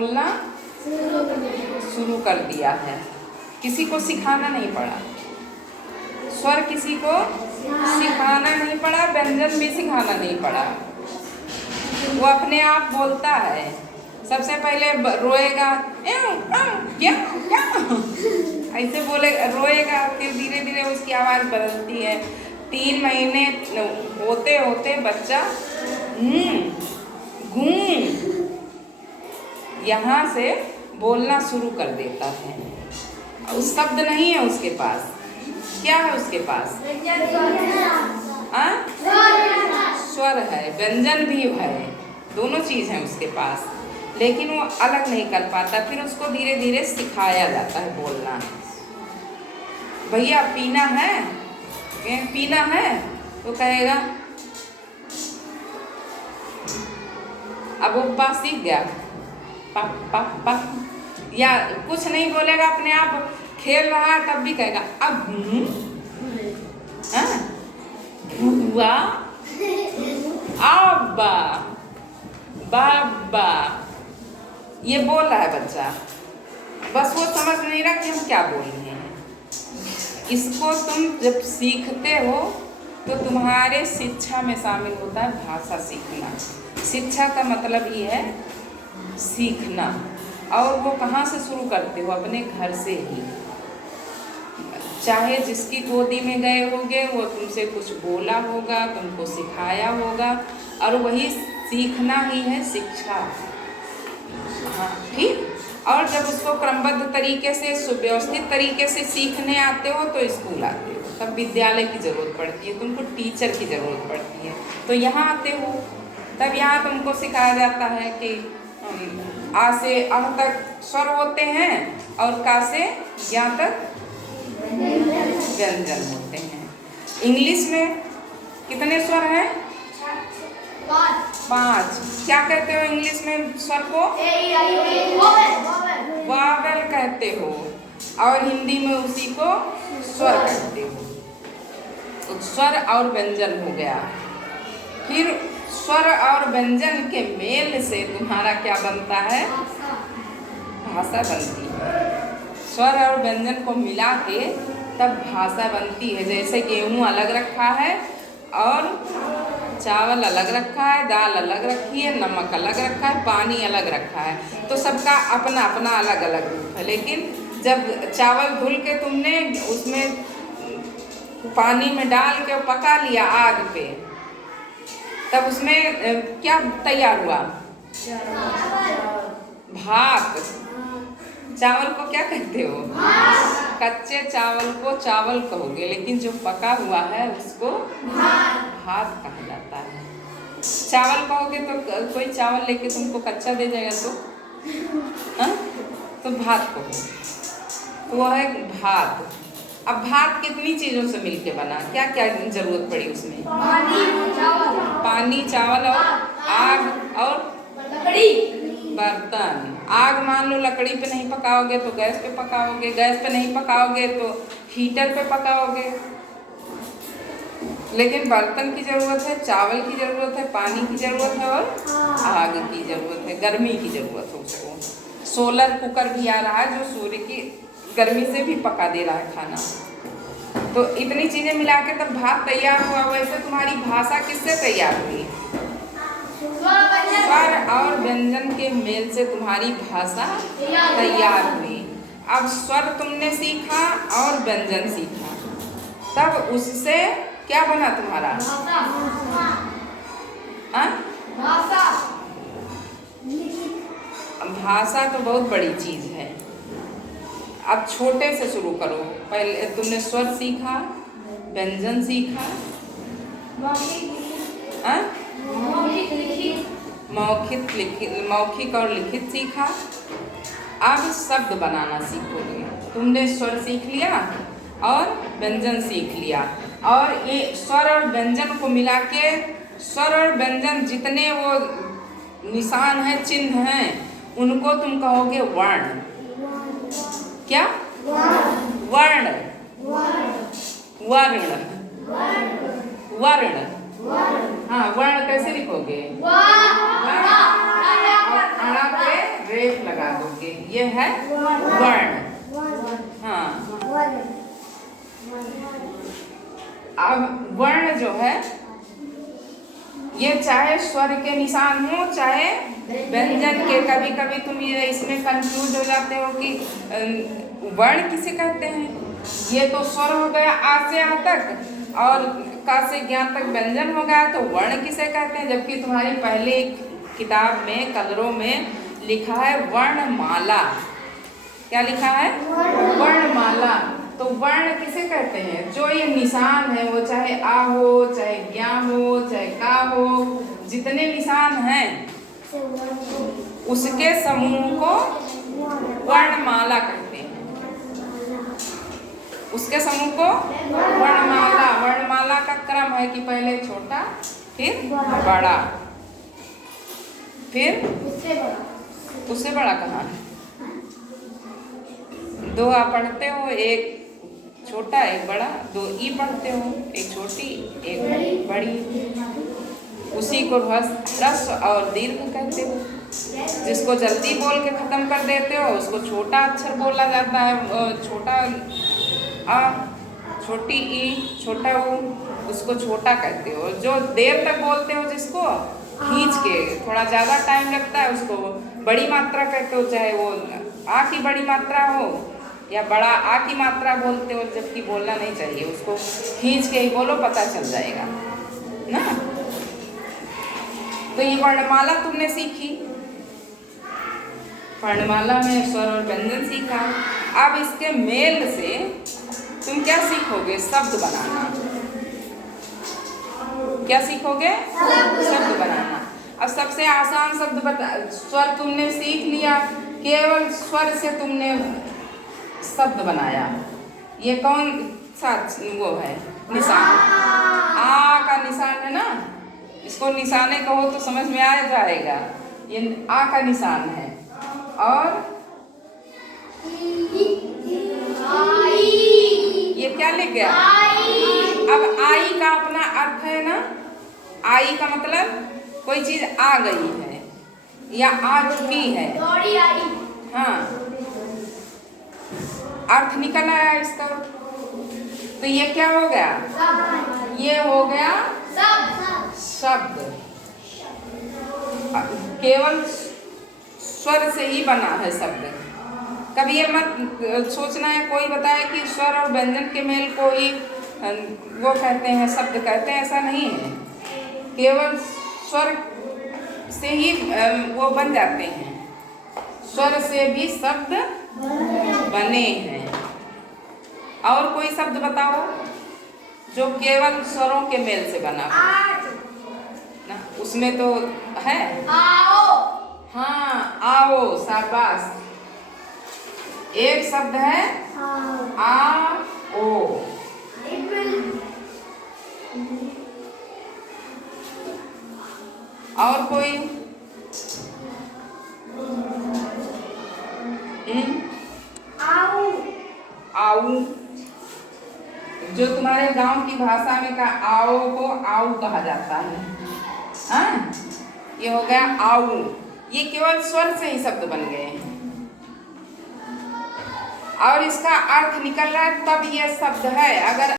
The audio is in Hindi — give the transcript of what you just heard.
बोलना शुरू कर दिया है। किसी को सिखाना नहीं पड़ा, स्वर किसी को सिखाना नहीं पड़ा, व्यंजन भी सिखाना नहीं पड़ा, वो अपने आप बोलता है। सबसे पहले रोएगा क्या क्या ऐसे बोले, रोएगा, फिर धीरे धीरे उसकी आवाज़ बदलती है। 3 महीने होते होते बच्चा गूं यहाँ से बोलना शुरू कर देता है। उस शब्द नहीं है उसके पास, क्या है उसके पास? स्वर है, व्यंजन भी है, दोनों चीज़ हैं उसके पास, लेकिन वो अलग नहीं कर पाता। फिर उसको धीरे धीरे सिखाया जाता है बोलना। भैया पीना है, पीना है, तो कहेगा। अब वो पास सीख गया, पप पप पप, या कुछ नहीं बोलेगा, अपने आप खेल रहा है तब भी कहेगा अब हुआ अब्बा बाबा, ये बोल रहा है बच्चा, बस वो समझ नहीं रहा कि हम क्या बोल रहे हैं। इसको तुम जब सीखते हो तो तुम्हारे शिक्षा में शामिल होता है भाषा सीखना। शिक्षा का मतलब ये है सीखना, और वो कहाँ से शुरू करते हो? अपने घर से ही। चाहे जिसकी गोदी में गए होगे वो तुमसे कुछ बोला होगा, तुमको सिखाया होगा, और वही सीखना ही है शिक्षा। हाँ ठीक। और जब उसको क्रमबद्ध तरीके से, सुव्यवस्थित तरीके से सीखने आते हो तो स्कूल आते हो, तब विद्यालय की ज़रूरत पड़ती है, तुमको टीचर की ज़रूरत पड़ती है। तो यहाँ आते हो तब यहाँ तुमको सिखाया जाता है कि आ से अह तक स्वर होते हैं और का से या तक व्यंजन होते हैं। इंग्लिश में कितने स्वर हैं? 5। क्या कहते हो इंग्लिश में स्वर को? वावेल कहते हो, और हिंदी में उसी को स्वर कहते हो। तो स्वर और व्यंजन हो गया। फिर स्वर और व्यंजन के मेल से तुम्हारा क्या बनता है? भाषा बनती है। स्वर और व्यंजन को मिला के तब भाषा बनती है। जैसे गेहूँ अलग रखा है और चावल अलग रखा है, दाल अलग रखी है, नमक अलग रखा है, पानी अलग रखा है, तो सबका अपना अपना अलग अलग रूप है। लेकिन जब चावल धुल के तुमने उसमें पानी में डाल के पका लिया आग पे, तब उसमें क्या तैयार हुआ? भात। चावल को क्या कहते हो? कच्चे चावल को चावल कहोगे, लेकिन जो पका हुआ है उसको भात कहा जाता है। चावल कहोगे तो कोई चावल लेके तुमको कच्चा दे जाएगा तो भात कहो, तो वह है भात। अब भात कितनी चीज़ों से मिलके बना? क्या क्या जरूरत पड़ी उसमें? पानी, चावल और आग और बर्तन। आग मान लो लकड़ी पे नहीं पकाओगे तो गैस पे पकाओगे, गैस पे नहीं पकाओगे तो हीटर पे पकाओगे। लेकिन बर्तन की ज़रूरत है, चावल की ज़रूरत है, पानी की ज़रूरत है और आग की ज़रूरत है, गर्मी की ज़रूरत है उसको। सोलर कुकर भी आ रहा है जो सूर्य की गर्मी से भी पका दे रहा है खाना। तो इतनी चीज़ें मिला के तब भात तैयार हुआ। वैसे तुम्हारी भाषा किससे तैयार हुई? स्वर और व्यंजन के मेल से तुम्हारी भाषा तैयार हुई। अब स्वर तुमने सीखा और व्यंजन सीखा, तब उससे क्या बना तुम्हारा? भाषा तो बहुत बड़ी चीज़ है। अब छोटे से शुरू करो। पहले तुमने स्वर सीखा, व्यंजन सीखा, मौखिक और लिखित सीखा। अब शब्द बनाना सीखोगे। तुमने स्वर सीख लिया और व्यंजन सीख लिया, और ये स्वर और व्यंजन को मिला के, स्वर और व्यंजन जितने वो निशान हैं, चिन्ह हैं, उनको तुम कहोगे वर्ण। क्या? वर्ण। वर्ण। वर्ण। हाँ, वर्ण कैसे लिखोगे? रेफ लगा दोगे, ये है वर्ण। हाँ, अब वर्ण जो है ये चाहे स्वर के निशान हो चाहे व्यंजन के। कभी कभी तुम ये इसमें कंफ्यूज हो जाते हो कि वर्ण किसे कहते हैं। ये तो स्वर हो गया आ से आ तक, और का से ज्ञा तक व्यंजन हो गया, तो वर्ण किसे कहते हैं। जबकि तुम्हारी पहले किताब में कलरों में लिखा है वर्णमाला। क्या लिखा है? वर्णमाला। तो वर्ण किसे कहते हैं? जो ये निशान है, वो चाहे आ हो चाहे ज्ञा हो चाहे का हो, जितने निशान हैं उसके समूह को वर्णमाला कहते हैं। उसके समूह को वर्णमाला। वर्णमाला का क्रम है कि पहले छोटा फिर बड़ा फिर उससे बड़ा। कहाँ दो आ पढ़ते हो, एक छोटा एक बड़ा, दो ई पढ़ते हो, एक छोटी एक बड़ी। उसी को ह्रस्व और दीर्घ कहते हो। जिसको जल्दी बोल के खत्म कर देते हो उसको छोटा अक्षर बोला जाता है। छोटा आ, छोटी ई, छोटा ऊ, उसको छोटा कहते हो। जो देर तक बोलते हो, जिसको खींच के थोड़ा ज़्यादा टाइम लगता है, उसको बड़ी मात्रा कहते हो। चाहे वो आ की बड़ी मात्रा हो या बड़ा आ की मात्रा बोलते हो, जबकि बोलना नहीं चाहिए, उसको खींच के ही बोलो, पता चल जाएगा ना। तो ये वर्णमाला तुमने सीखी, वर्णमाला में स्वर और व्यंजन सीखा। अब इसके मेल से तुम क्या सीखोगे? शब्द बनाना। क्या सीखोगे? शब्द बनाना। अब सबसे आसान शब्द बता। स्वर तुमने सीख लिया, केवल स्वर से तुमने शब्द बनाया। ये कौन सा वो है? निशान। आ का निशान है ना, इसको निशाने कहो तो समझ में आ जाएगा। ये आ का निशान है। और ये क्या लिख गया? अब आई का अपना अर्थ है ना। आई का मतलब कोई चीज आ गई है या आ चुकी है। हाँ, अर्थ निकल आया इसका। तो ये क्या हो गया? ये हो गया शब्द। केवल स्वर से ही बना है शब्द। कभी ये मत सोचना है कोई बताए कि स्वर और व्यंजन के मेल को ही वो कहते हैं, शब्द कहते हैं, ऐसा नहीं है। केवल स्वर से ही वो बन जाते हैं। स्वर से भी शब्द बने हैं। और कोई शब्द बताओ जो केवल स्वरों के मेल से बना ना। उसमें तो है आओ। हाँ, आओ, शाबाश। एक शब्द है आ ओ। और कोई? आऊ। जो तुम्हारे गांव की भाषा में का आओ को आऊ कहा जाता है। हाँ, ये हो गया आऊ। ये केवल स्वर से ही शब्द बन गए हैं और इसका अर्थ निकल रहा है, तब ये शब्द है। अगर